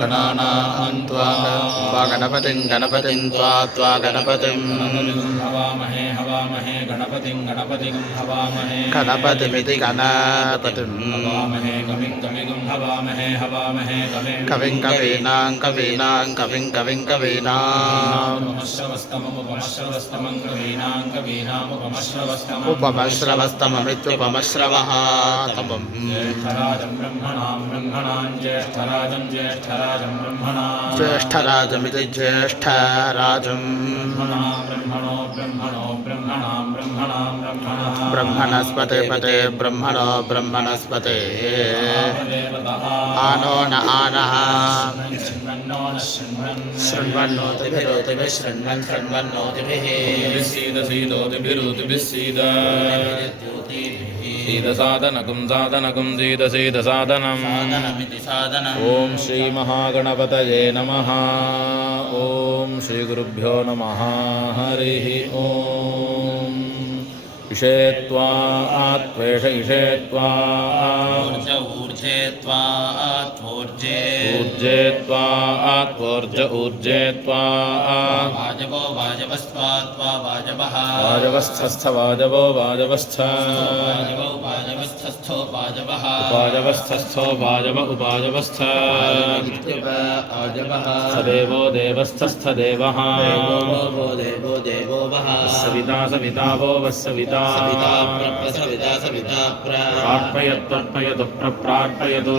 गणानां त्वा गणपतिं गणपतिं त्वा गणपतिं हवामहे हवामहे गणपतिं गणपतिं हवामहे गणपतिमिति गणपतिं हवामहे कविं कविं हवामहे हवामहे कविं कवीनां कवीनां कविं कविं कवीनाम् उपमश्रवस्तमं कवीनां कवीनामुपमश्रवस्तमम् उपमश्रवस्तममित्युपमश्रवः तमम् ज्येष्ठराजं ब्रह्मणां ब्रह्मणां ज्येष्ठराजं ज्येष्ठराजं ब्रह्मणां ज्येष्ठराजमिति ज्येष्ठराजम् ब्रह्मणो ब्रह्मणो ब्रह्मणां ब्रह्मणां ब्रह्मणः ब्रह्मणस्पते पते ब्रह्मणो ब्रह्मणस्पते आनो न आनः शृण्वन्नोतिभिरोतिभिः शृण्वन् शृण्वन्नोतिभिः सीदसीदोतिभिरोतिभिः सीदसादनकं सादनकं सीदसीदसादनम् ॐ श्रीमहागणपतये नमः ॐ श्रीगुरुभ्यो नमः हरिः ॐ इषेत्वा त्वेष इषेत्वा ऊर्जे त्वा त्वोर्जे ऊर्जे त्वा त्वोर्ज ऊर्जे त्वा वाजवो वाजवस्त्वा त्वा वाजवः वाजवस्थस्थ वाजवो वाजवस्थ वाजवो वाजवस्थस्थो वाजवः उपाजवस्थस्थो वाजव उपाजवस्थ वाजवः सदेवो देवस्थस्थ देवः देवो देवो वः सविता सविता वो वः सविता सविता सविता सविता प्रार्पयत्वर्पयतु प्रप्रार्पयतु